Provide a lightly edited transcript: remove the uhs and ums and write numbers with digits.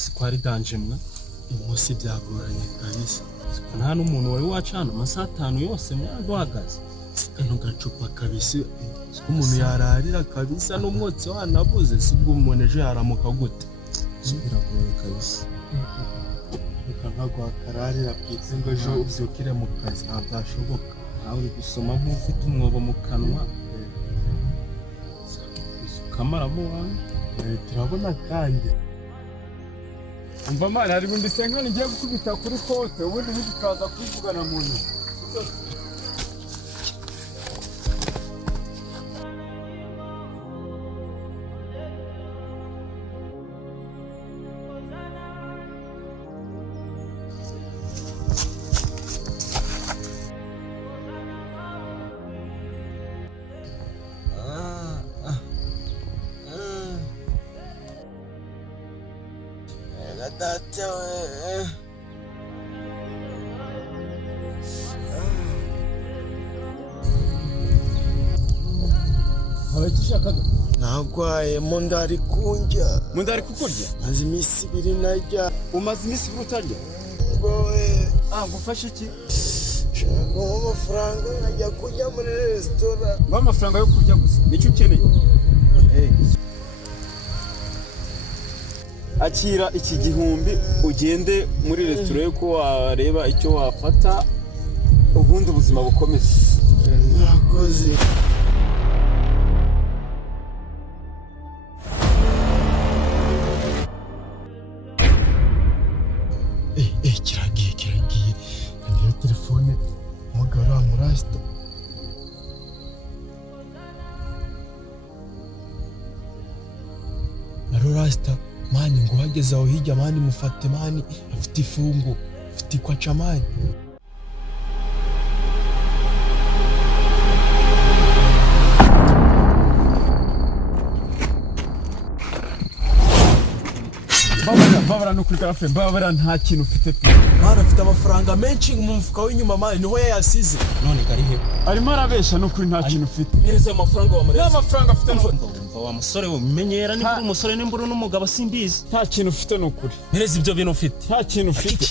sikwari danje mwa umunsi byagoranye kabisa nta n'umuntu wari wacana amasaha 5 yose mwaguhagaze kano gacupa kabisa umuntu yararira kabisa n'umwotsi wanabuze sibwo umuntu ejo yaramuka gute biragoye kabisa ntabwo akararira bwite ngo ejo ubyukire mu kazi ntabyashoboka nawe uri gusoma nk'ufite umwobo mu kanwa ukamaramo wanyu turabona kandi umva mwana hari bundi senga ngiye gukubita kuri kote ubundi bikaza kwivugana mu nzu nagwaye mu ndari kunjya mu ndari kukurya maze iminsi 2 najya umaze iminsi utarya ngowe ngufashe iki shaka amafaranga najya kujya muri restaurant amafaranga yo kurya gusa nicyo ukeneye akira iki gihumbi ugende muri restaurant yuko wareba icyo wafata ubundi ubuzima bukomeze murakoze kiragiye kandi telefone mugara murasta rasta mani ngo hageze aho hirya mani mufate mani afite ifungo afite ikwaca mani babara no kuri kafe babara nta kintu ufite mara afite amafaranga menshi mu mufuka w'inyuma mani niho yasize none karihe arimo arabesha no kuri nta kintu ufite hereza amafaranga wa murezi n'amafaranga afite wa musore we umenyera ni kuri umusore n'imburu n'umugabo simbizi nta kintu ufite no kuri hereza ibyo bintu ufite nta kintu ufite